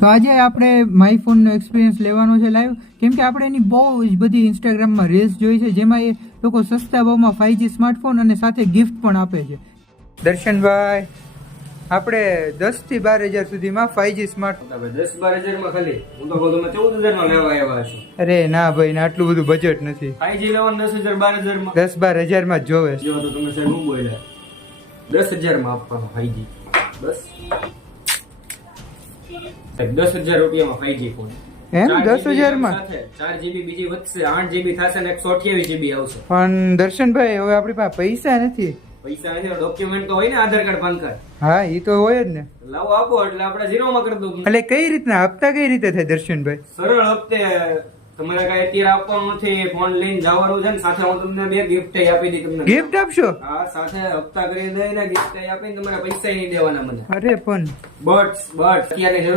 તો આજે આપણે માય ફોનનો એક્સપિરિયન્સ લેવાનો છે લાઈવ, કેમ કે આપણે એની બહુ જ બધી ઇન્સ્ટાગ્રામમાં રીલ્સ જોઈ છે, જેમાં એ લોકો સસ્તા ભાવમાં 5G સ્માર્ટફોન અને સાથે ગિફ્ટ પણ આપે છે. દર્શનભાઈ, આપણે 10 થી 12 હજાર સુધીમાં 5G સ્માર્ટફોન 10-12 હજારમાં ખાલી હું તો કહું તમે 14,000 માં લેવા આવ્યા છો. અરે ના ભાઈ, ના આટલું બધું બજેટ નથી. 5G લેવાનું 10,000-12,000 માં 10-12 હજારમાં જ જોવે. જો તો તમે સાહેબ હું બોલ્યા 10,000 માં આપવાનો 5G. બસ સાહેબ 10,000 રૂપિયામાં 5G ફોન. એમ 10,000 માં 4GB બીજી વધશે, 8GB થશે ને 128GB આવશે. પણ દર્શનભાઈ, હવે આપણી પાસે પૈસા નથી. પૈસા નથી, ડોક્યુમેન્ટ તો હોય ને, આધાર કાર્ડ, પાન કાર્ડ. હા, એ તો હોય જ ને. લાવો આપો એટલે આપણે 0 માં કરી દઉં. એટલે કઈ રીતના હપ્તા કઈ રીતે થાય દર્શનભાઈ? સરળ હપ્તે. તમારે કઈ અત્યારે આપવાનું નથી, ફોન લઈને જવાનું છે ને, સાથે હું તમને 2 ગિફ્ટ આપી દી. તમને ગિફ્ટ આપશો? હા, સાથે હપ્તા કરી દઈને ગિફ્ટ આપીને તમારે પૈસા નહીં દેવાના મને. અરે પણ બટ્સ અત્યારે